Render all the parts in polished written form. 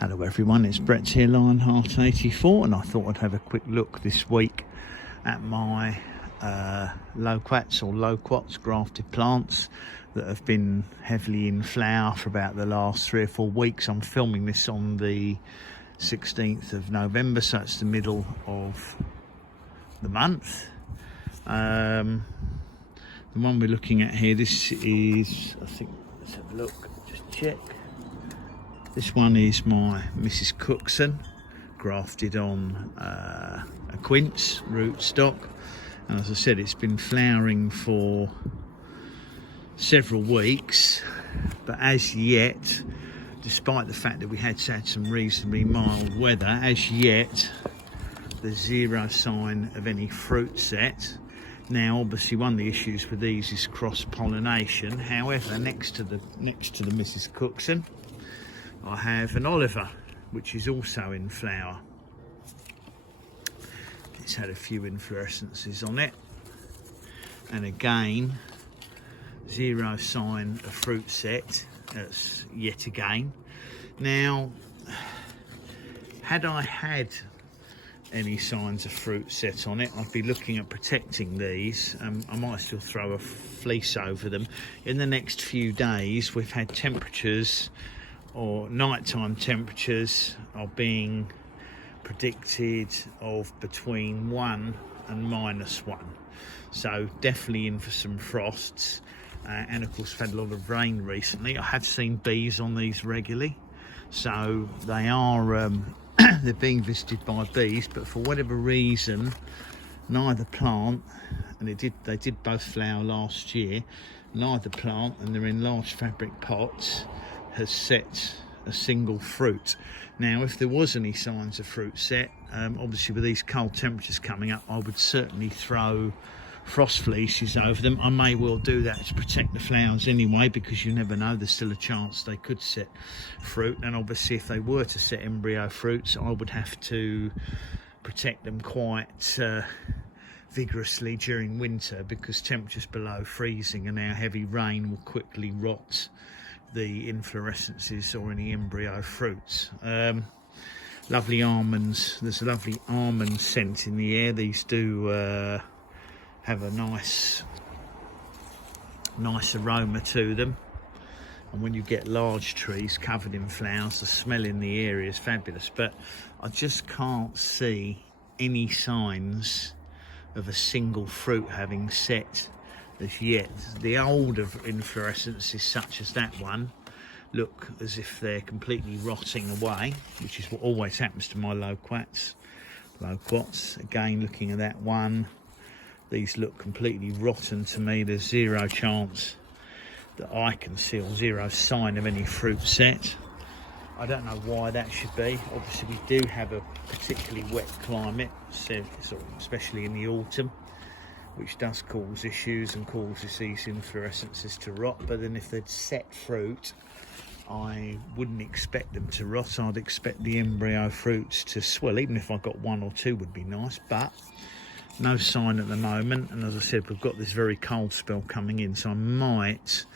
Hello everyone, it's Brett here, Lionheart84, and I thought I'd have a quick look this week at my loquats, grafted plants that have been heavily in flower for about the last 3 or 4 weeks. I'm filming this on the 16th of November, so it's the middle of the month. The one we're looking at here, this is, I think, let's have a look, just check. This one is my Mrs. Cookson, grafted on a quince rootstock, and as I said, it's been flowering for several weeks, but as yet, despite the fact that we had some reasonably mild weather, as yet there's zero sign of any fruit set. Now obviously one of the issues with these is cross-pollination. However, next to the Mrs. Cookson, I have an Oliver, which is also in flower. It's had a few inflorescences on it, and again, zero sign of fruit set. That's yet again. Now, had I had any signs of fruit set on it, I'd be looking at protecting these. I might still throw a fleece over them. In the next few days, we've had temperatures, or nighttime temperatures are being predicted of between 1 and -1, so definitely in for some frosts, and of course we've had a lot of rain recently. I have seen bees on these regularly, so they are they're being visited by bees, but for whatever reason neither plant, and they did both flower last year, neither plant, and they're in large fabric pots, has set a single fruit. Now if there was any signs of fruit set, obviously with these cold temperatures coming up, I would certainly throw frost fleeces over them. I may well do that to protect the flowers anyway, because you never know, there's still a chance they could set fruit, and obviously if they were to set embryo fruits, I would have to protect them quite vigorously during winter, because temperatures below freezing and now heavy rain will quickly rot the inflorescences or any embryo fruits. Lovely almonds. There's a lovely almond scent in the air. These do have a nice aroma to them, and when you get large trees covered in flowers, the smell in the area is fabulous. But I just can't see any signs of a single fruit having set as yet. The older inflorescences, such as that one, look as if they're completely rotting away, which is what always happens to my loquats. Again, looking at that one, these look completely rotten to me. There's zero chance that I can see, or zero sign of any fruit set. I don't know why that should be. Obviously we do have a particularly wet climate, especially in the autumn, which does cause issues and causes these inflorescences to rot. But then if they'd set fruit, I wouldn't expect them to rot. I'd expect the embryo fruits to swell. Even if I got 1 or 2 would be nice, but no sign at the moment. And as I said, we've got this very cold spell coming in, so I might,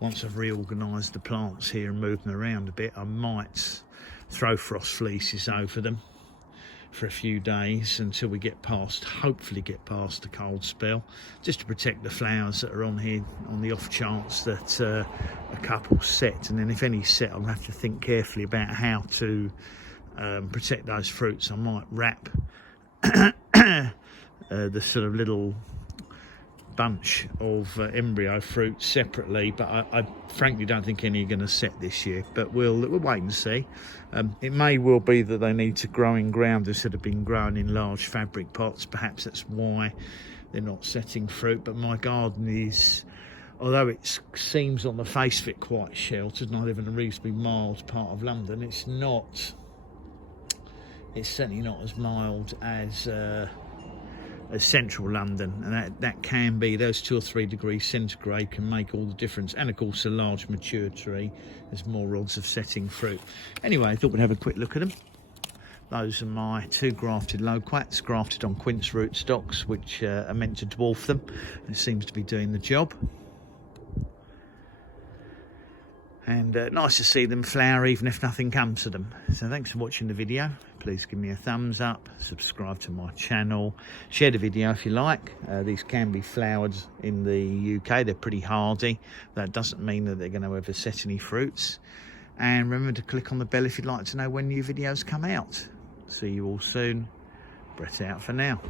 once I've reorganised the plants here and moved them around a bit, I might throw frost fleeces over them for a few days until we hopefully get past the cold spell, just to protect the flowers that are on here, on the off chance that a couple set. And then if any set, I'll have to think carefully about how to protect those fruits. I might wrap the sort of little bunch of embryo fruits separately, but I frankly don't think any are going to set this year, but we'll wait and see. It may well be that they need to grow in ground instead of being grown in large fabric pots. Perhaps that's why they're not setting fruit. But my garden is, although it seems on the face of it quite sheltered, and I live in a reasonably mild part of London, it's certainly not as mild as central London, and that can be, those 2 or 3 degrees centigrade can make all the difference. And of course a large mature tree, there's more odds of setting fruit. Anyway, I thought we'd have a quick look at them. Those are my 2 grafted loquats, grafted on quince rootstocks, which are meant to dwarf them. It seems to be doing the job. And nice to see them flower even if nothing comes to them. So thanks for watching the video. Please give me a thumbs up, subscribe to my channel, share the video if you like. These can be flowered in the UK, they're pretty hardy. That doesn't mean that they're going to ever set any fruits. And remember to click on the bell if you'd like to know when new videos come out. See you all soon. Brett out for now.